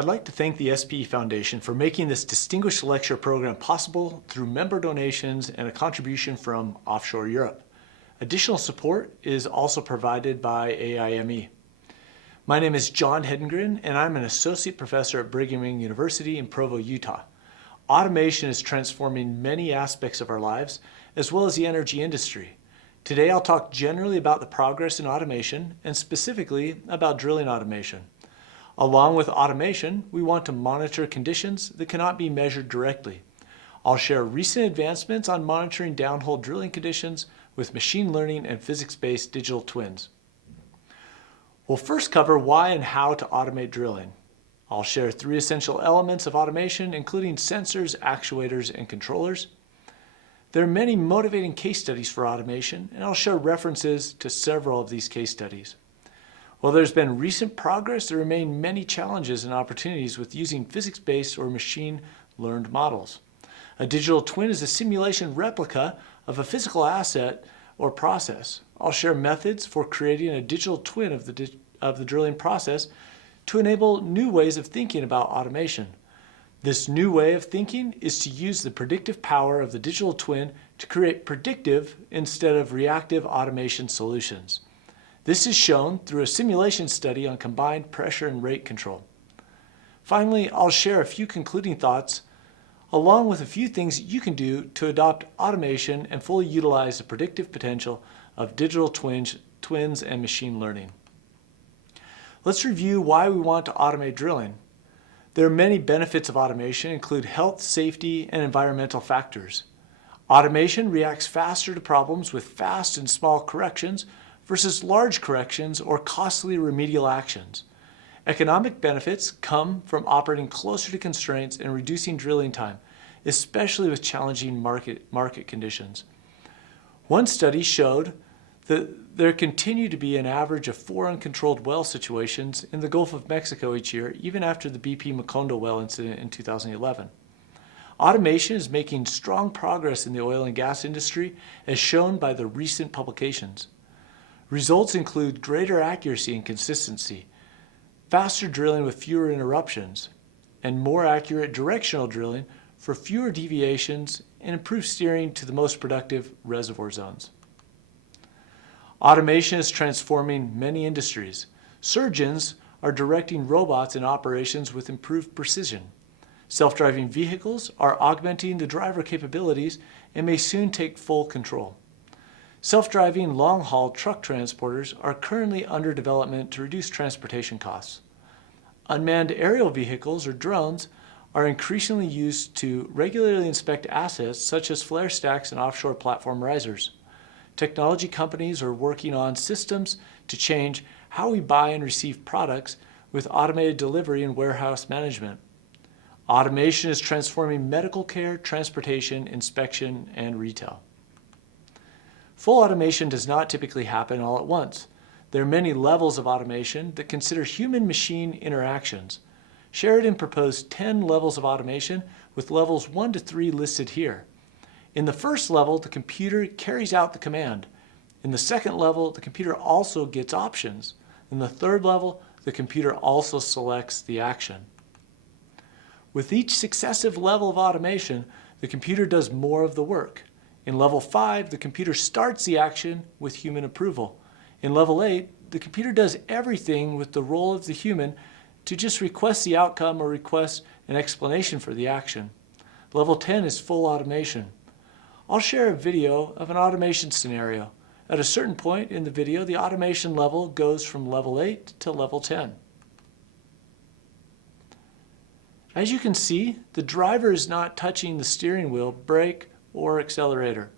I'd like to thank the SPE Foundation for making this distinguished lecture program possible through member donations and a contribution from offshore Europe. Additional support is also provided by AIME. My name is John Hedengren, and I'm an associate professor at Brigham Young University in Provo, Utah. Automation is transforming many aspects of our lives, as well as the energy industry. Today I'll talk generally about the progress in automation, and specifically about drilling automation. Along with automation, we want to monitor conditions that cannot be measured directly. I'll share recent advancements on monitoring downhole drilling conditions with machine learning and physics-based digital twins. We'll first cover why and how to automate drilling. I'll share 3 essential elements of automation, including sensors, actuators, and controllers. There are many motivating case studies for automation, and I'll share references to several of these case studies. While there's been recent progress, there remain many challenges and opportunities with using physics-based or machine-learned models. A digital twin is a simulation replica of a physical asset or process. I'll share methods for creating a digital twin of the drilling process to enable new ways of thinking about automation. This new way of thinking is to use the predictive power of the digital twin to create predictive instead of reactive automation solutions. This is shown through a simulation study on combined pressure and rate control. Finally, I'll share a few concluding thoughts along with a few things you can do to adopt automation and fully utilize the predictive potential of digital twins and machine learning. Let's review why we want to automate drilling. There are many benefits of automation, include health, safety, and environmental factors. Automation reacts faster to problems with fast and small corrections versus large corrections or costly remedial actions. Economic benefits come from operating closer to constraints and reducing drilling time, especially with challenging market conditions. One study showed that there continue to be an average of 4 uncontrolled well situations in the Gulf of Mexico each year, even after the BP Macondo well incident in 2011. Automation is making strong progress in the oil and gas industry, as shown by the recent publications. Results include greater accuracy and consistency, faster drilling with fewer interruptions, and more accurate directional drilling for fewer deviations and improved steering to the most productive reservoir zones. Automation is transforming many industries. Surgeons are directing robots in operations with improved precision. Self-driving vehicles are augmenting the driver capabilities and may soon take full control. Self-driving long-haul truck transporters are currently under development to reduce transportation costs. Unmanned aerial vehicles, or drones, are increasingly used to regularly inspect assets such as flare stacks and offshore platform risers. Technology companies are working on systems to change how we buy and receive products with automated delivery and warehouse management. Automation is transforming medical care, transportation, inspection, and retail. Full automation does not typically happen all at once. There are many levels of automation that consider human-machine interactions. Sheridan proposed 10 levels of automation, with levels 1 to 3 listed here. In the first level, the computer carries out the command. In the second level, the computer also gets options. In the third level, the computer also selects the action. With each successive level of automation, the computer does more of the work. In level 5, the computer starts the action with human approval. In level 8, the computer does everything with the role of the human to just request the outcome or request an explanation for the action. Level 10 is full automation. I'll share a video of an automation scenario. At a certain point in the video, the automation level goes from level 8 to level 10. As you can see, the driver is not touching the steering wheel, brake, or accelerator.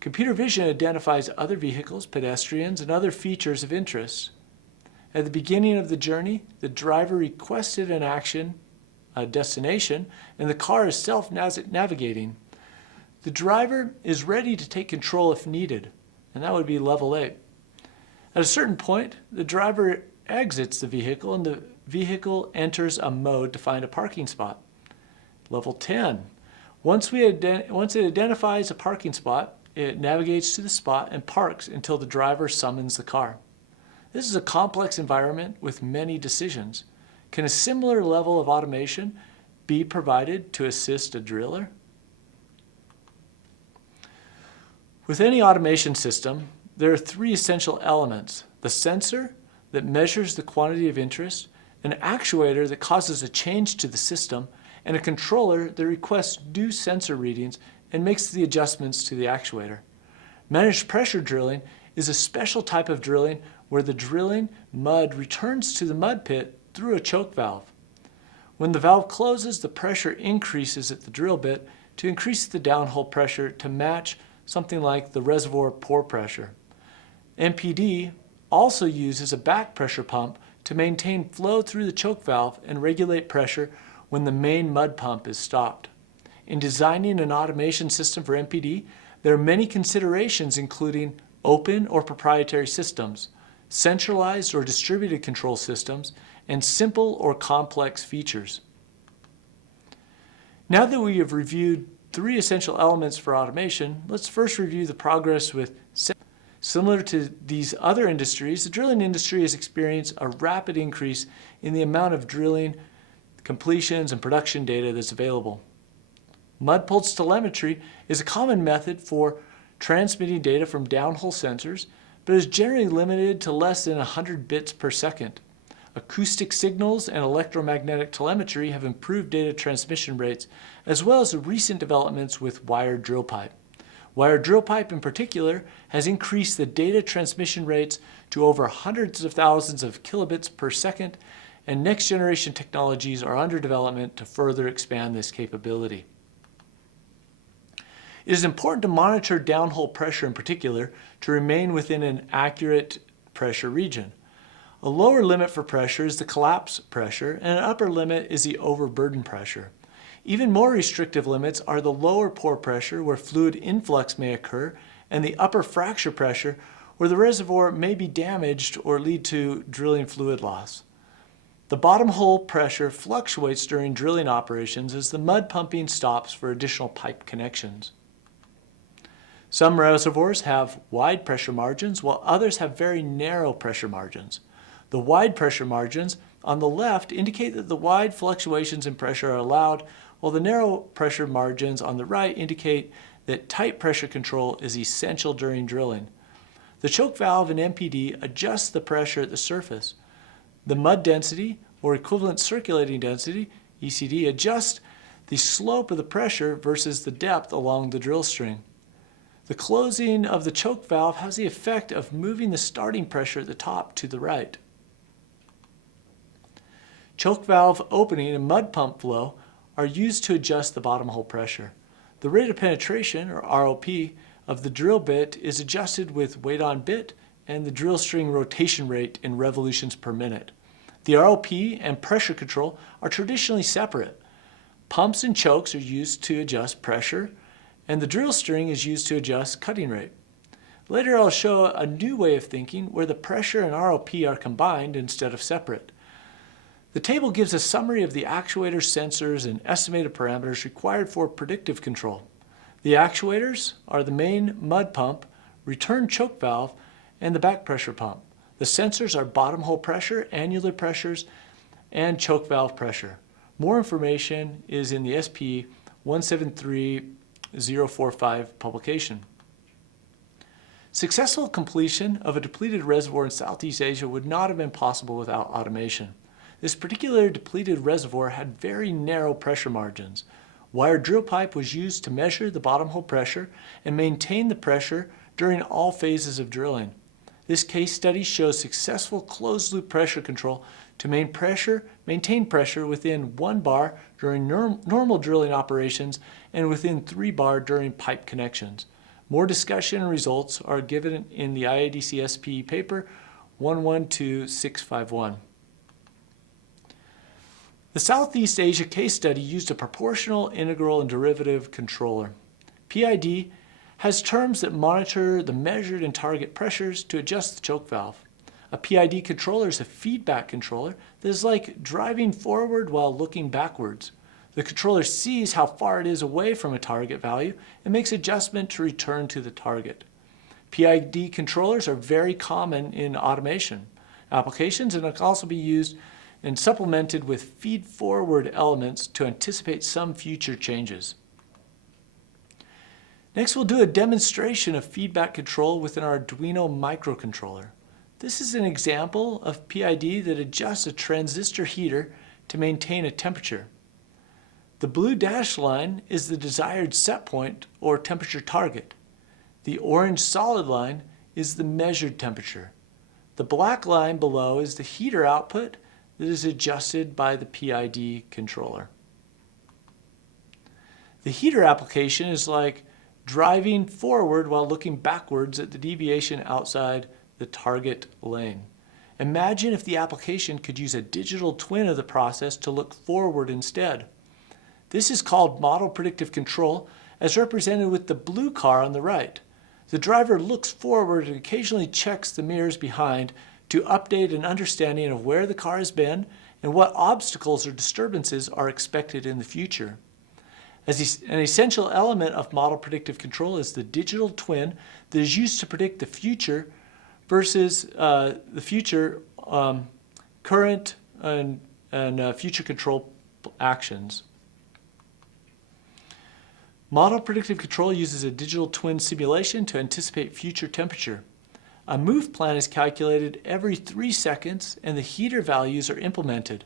Computer vision identifies other vehicles, pedestrians, and other features of interest. At the beginning of the journey, the driver requested an action, a destination, and the car is self-navigating. The driver is ready to take control if needed, and that would be level 8. At a certain point, the driver exits the vehicle and the vehicle enters a mode to find a parking spot. Level 10. Once it identifies a parking spot, it navigates to the spot and parks until the driver summons the car. This is a complex environment with many decisions. can a similar level of automation be provided to assist a driller? With any automation system, there are three essential elements: the sensor that measures the quantity of interest, an actuator that causes a change to the system, and a controller that requests new sensor readings and makes the adjustments to the actuator. Managed pressure drilling is a special type of drilling where the drilling mud returns to the mud pit through a choke valve. When the valve closes, the pressure increases at the drill bit to increase the downhole pressure to match something like the reservoir pore pressure. MPD also uses a back pressure pump to maintain flow through the choke valve and regulate pressure when the main mud pump is stopped. In designing an automation system for MPD, there are many considerations including open or proprietary systems, centralized or distributed control systems, and simple or complex features. Now that we have reviewed three essential elements for automation, let's first review the progress with sensors. Similar to these other industries, the drilling industry has experienced a rapid increase in the amount of drilling, completions, and production data that's available. Mud pulse telemetry is a common method for transmitting data from downhole sensors, but is generally limited to less than 100 bits per second. Acoustic signals and electromagnetic telemetry have improved data transmission rates, as well as the recent developments with wired drill pipe. Wired drill pipe in particular has increased the data transmission rates to over hundreds of thousands of kilobits per second, and next generation technologies are under development to further expand this capability. It is important to monitor downhole pressure in particular to remain within an accurate pressure region. A lower limit for pressure is the collapse pressure, and an upper limit is the overburden pressure. Even more restrictive limits are the lower pore pressure, where fluid influx may occur, and the upper fracture pressure, where the reservoir may be damaged or lead to drilling fluid loss. The bottom hole pressure fluctuates during drilling operations as the mud pumping stops for additional pipe connections. Some reservoirs have wide pressure margins, while others have very narrow pressure margins. The wide pressure margins on the left indicate that the wide fluctuations in pressure are allowed, while the narrow pressure margins on the right indicate that tight pressure control is essential during drilling. The choke valve in MPD adjusts the pressure at the surface. The mud density, or equivalent circulating density, ECD, adjusts the slope of the pressure versus the depth along the drill string. The closing of the choke valve has the effect of moving the starting pressure at the top to the right. Choke valve opening and mud pump flow are used to adjust the bottom hole pressure. The rate of penetration, or ROP, of the drill bit is adjusted with weight on bit and the drill string rotation rate in revolutions per minute. The ROP and pressure control are traditionally separate. Pumps and chokes are used to adjust pressure, and the drill string is used to adjust cutting rate. Later I'll show a new way of thinking where the pressure and ROP are combined instead of separate. The table gives a summary of the actuator sensors and estimated parameters required for predictive control. The actuators are the main mud pump, return choke valve, and the back pressure pump. The sensors are bottom hole pressure, annular pressures, and choke valve pressure. More information is in the SP 173045 publication. Successful completion of a depleted reservoir in Southeast Asia would not have been possible without automation. This particular depleted reservoir had very narrow pressure margins. Wired drill pipe was used to measure the bottom hole pressure and maintain the pressure during all phases of drilling. This case study shows successful closed-loop pressure control to maintain pressure within 1 bar during normal drilling operations and within 3 bar during pipe connections. More discussion and results are given in the IADC SPE paper 112651. The Southeast Asia case study used a proportional, integral, and derivative controller. PID has terms that monitor the measured and target pressures to adjust the choke valve. A PID controller is a feedback controller that is like driving forward while looking backwards. The controller sees how far it is away from a target value and makes adjustment to return to the target. PID controllers are very common in automation applications and can also be used and supplemented with feed-forward elements to anticipate some future changes. Next, we'll do a demonstration of feedback control with an Arduino microcontroller. This is an example of PID that adjusts a transistor heater to maintain a temperature. The blue dashed line is the desired set point or temperature target. The orange solid line is the measured temperature. The black line below is the heater output that is adjusted by the PID controller. The heater application is like driving forward while looking backwards at the deviation outside the target lane. Imagine if the application could use a digital twin of the process to look forward instead. This is called model predictive control, as represented with the blue car on the right. The driver looks forward and occasionally checks the mirrors behind to update an understanding of where the car has been and what obstacles or disturbances are expected in the future. As an essential element of model predictive control is the digital twin that is used to predict the future versus the future current and future control actions. Model predictive control uses a digital twin simulation to anticipate future temperature. A move plan is calculated every 3 seconds and the heater values are implemented.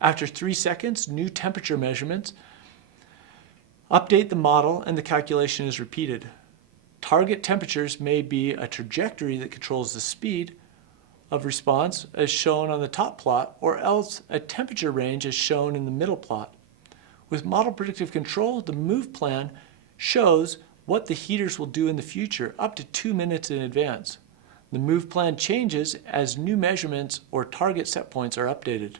After 3 seconds, new temperature measurements update the model and the calculation is repeated. Target temperatures may be a trajectory that controls the speed of response as shown on the top plot, or else a temperature range as shown in the middle plot. With model predictive control, the move plan shows what the heaters will do in the future up to 2 minutes in advance. The move plan changes as new measurements or target set points are updated.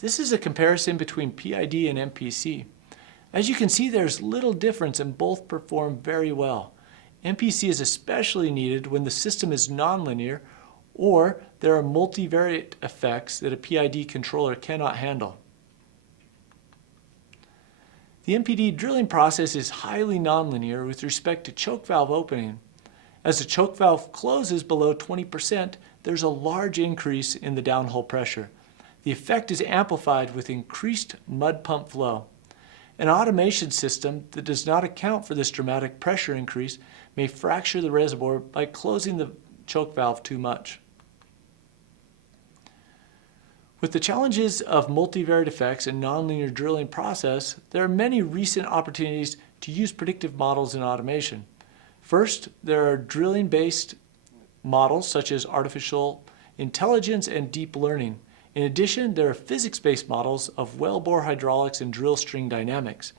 This is a comparison between PID and MPC. As you can see, there's little difference and both perform very well. MPC is especially needed when the system is nonlinear or there are multivariate effects that a PID controller cannot handle. The MPD drilling process is highly nonlinear with respect to choke valve opening. As the choke valve closes below 20%, there's a large increase in the downhole pressure. The effect is amplified with increased mud pump flow. An automation system that does not account for this dramatic pressure increase may fracture the reservoir by closing the choke valve too much. With the challenges of multivariate effects and nonlinear drilling process, there are many recent opportunities to use predictive models in automation. First, there are drilling-based models such as artificial intelligence and deep learning. In addition, there are physics-based models of wellbore hydraulics and drill string dynamics.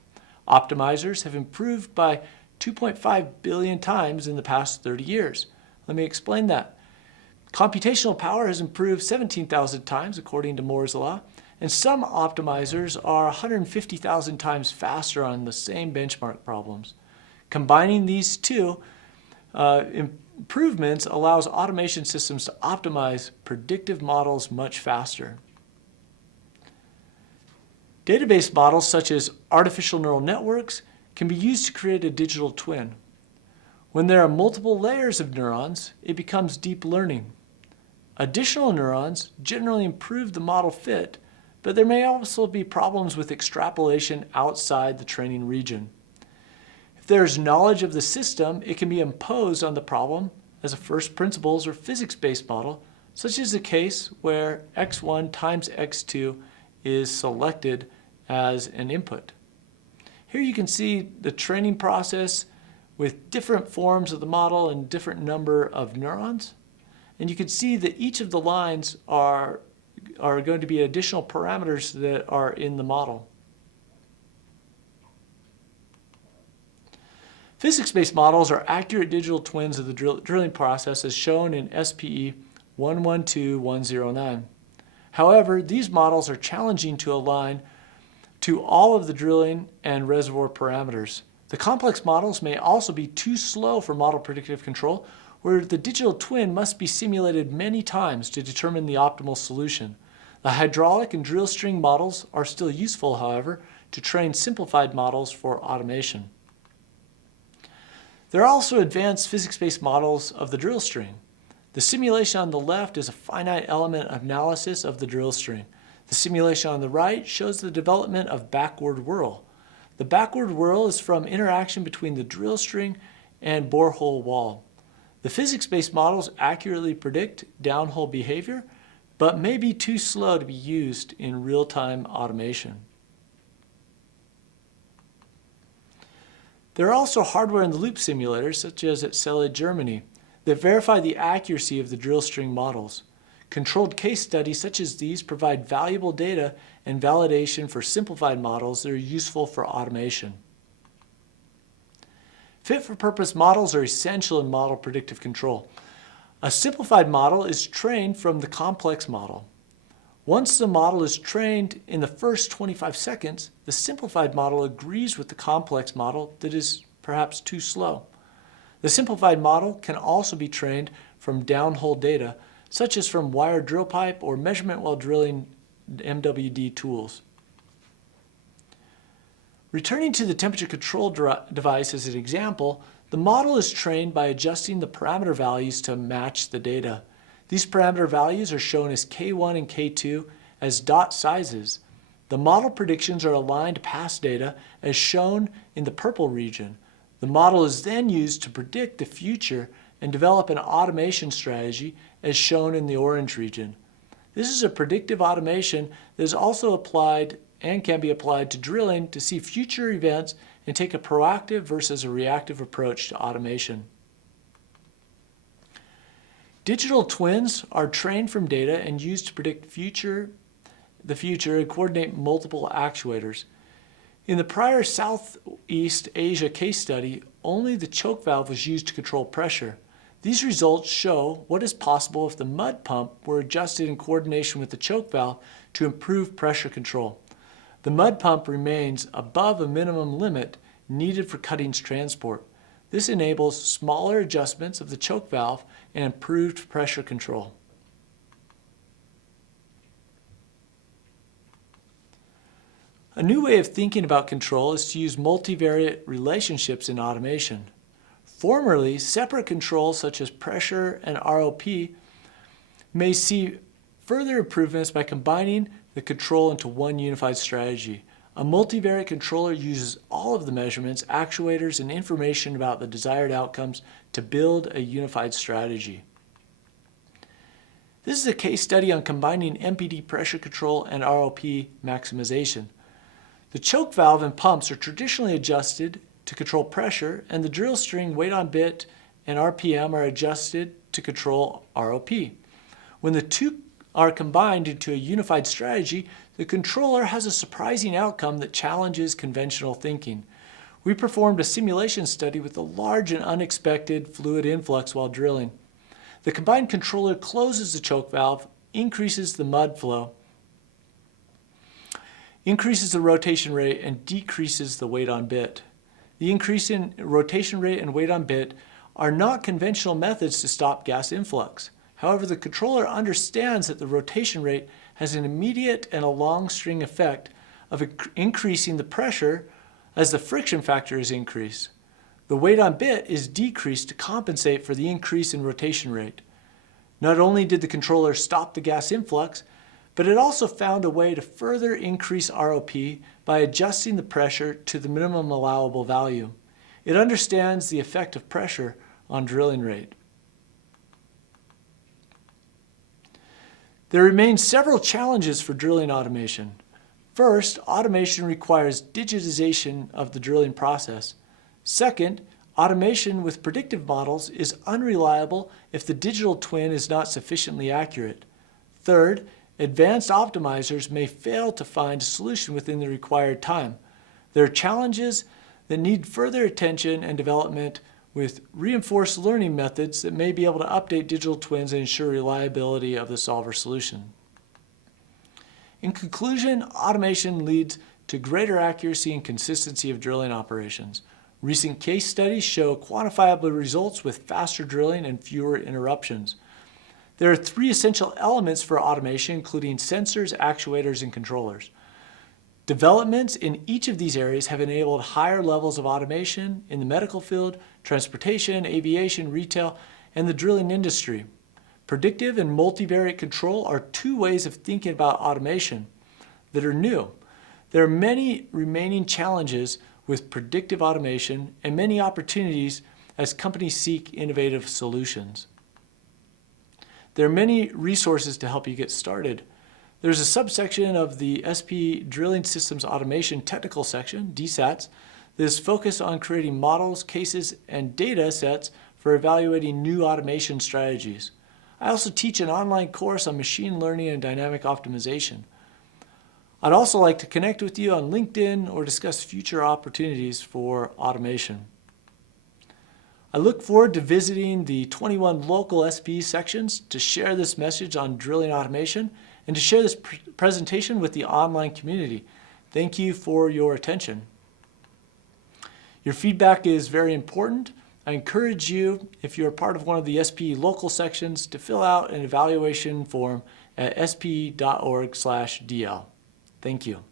Optimizers have improved by 2.5 billion times in the past 30 years. Let me explain that. Computational power has improved 17,000 times according to Moore's law, and some optimizers are 150,000 times faster on the same benchmark problems. Combining these two improvements allows automation systems to optimize predictive models much faster. Database models such as artificial neural networks can be used to create a digital twin. When there are multiple layers of neurons, it becomes deep learning. Additional neurons generally improve the model fit, but there may also be problems with extrapolation outside the training region. If there is knowledge of the system, it can be imposed on the problem as a first principles or physics-based model, such as the case where x1 times x2 is selected as an input. Here you can see the training process with different forms of the model and different number of neurons. And you can see that each of the lines are going to be additional parameters that are in the model. Physics-based models are accurate digital twins of the drilling process as shown in SPE 112109. However, these models are challenging to align to all of the drilling and reservoir parameters. The complex models may also be too slow for model predictive control, where the digital twin must be simulated many times to determine the optimal solution. The hydraulic and drill string models are still useful, however, to train simplified models for automation. There are also advanced physics-based models of the drill string. The simulation on the left is a finite element analysis of the drill string. The simulation on the right shows the development of backward whirl. The backward whirl is from interaction between the drill string and borehole wall. The physics-based models accurately predict downhole behavior, but may be too slow to be used in real-time automation. There are also hardware-in-the-loop simulators, such as at Celle, Germany, that verify the accuracy of the drill string models. Controlled case studies such as these provide valuable data and validation for simplified models that are useful for automation. Fit-for-purpose models are essential in model predictive control. A simplified model is trained from the complex model. Once the model is trained in the first 25 seconds, the simplified model agrees with the complex model that is perhaps too slow. The simplified model can also be trained from downhole data, such as from wire drill pipe or measurement while drilling MWD tools. Returning to the temperature control device as an example, the model is trained by adjusting the parameter values to match the data. These parameter values are shown as K1 and K2 as dot sizes. The model predictions are aligned to past data as shown in the purple region. The model is then used to predict the future and develop an automation strategy as shown in the orange region. This is a predictive automation that is also applied and can be applied to drilling to see future events and take a proactive versus a reactive approach to automation. Digital twins are trained from data and used to predict the future and coordinate multiple actuators. In the prior Southeast Asia case study, only the choke valve was used to control pressure. These results show what is possible if the mud pump were adjusted in coordination with the choke valve to improve pressure control. The mud pump remains above a minimum limit needed for cuttings transport. This enables smaller adjustments of the choke valve and improved pressure control. A new way of thinking about control is to use multivariate relationships in automation. Formerly, separate controls such as pressure and ROP may see further improvements by combining the control into one unified strategy. A multivariate controller uses all of the measurements, actuators, and information about the desired outcomes to build a unified strategy. This is a case study on combining MPD pressure control and ROP maximization. The choke valve and pumps are traditionally adjusted to control pressure, and the drill string, weight on bit, and RPM are adjusted to control ROP. When the two are combined into a unified strategy, the controller has a surprising outcome that challenges conventional thinking. We performed a simulation study with a large and unexpected fluid influx while drilling. The combined controller closes the choke valve, increases the mud flow, increases the rotation rate, and decreases the weight on bit. The increase in rotation rate and weight on bit are not conventional methods to stop gas influx. However, the controller understands that the rotation rate has an immediate and a long string effect of increasing the pressure as the friction factor is increased. The weight on bit is decreased to compensate for the increase in rotation rate. Not only did the controller stop the gas influx, but it also found a way to further increase ROP by adjusting the pressure to the minimum allowable value. It understands the effect of pressure on drilling rate. There remain several challenges for drilling automation. First, automation requires digitization of the drilling process. Second, automation with predictive models is unreliable if the digital twin is not sufficiently accurate. Third, advanced optimizers may fail to find a solution within the required time. There are challenges that need further attention and development with reinforced learning methods that may be able to update digital twins and ensure reliability of the solver solution. In conclusion, automation leads to greater accuracy and consistency of drilling operations. Recent case studies show quantifiable results with faster drilling and fewer interruptions. There are three essential elements for automation, including sensors, actuators, and controllers. Developments in each of these areas have enabled higher levels of automation in the medical field, transportation, aviation, retail, and the drilling industry. Predictive and multivariate control are two ways of thinking about automation that are new. There are many remaining challenges with predictive automation and many opportunities as companies seek innovative solutions. There are many resources to help you get started. There's a subsection of the SP Drilling Systems Automation Technical section, DSATs, that is focused on creating models, cases, and data sets for evaluating new automation strategies. I also teach an online course on machine learning and dynamic optimization. I'd also like to connect with you on LinkedIn or discuss future opportunities for automation. I look forward to visiting the 21 local SP sections to share this message on drilling automation and to share this presentation with the online community. Thank you for your attention. Your feedback is very important. I encourage you, if you're part of one of the SP local sections, to fill out an evaluation form at sp.org/dl. Thank you.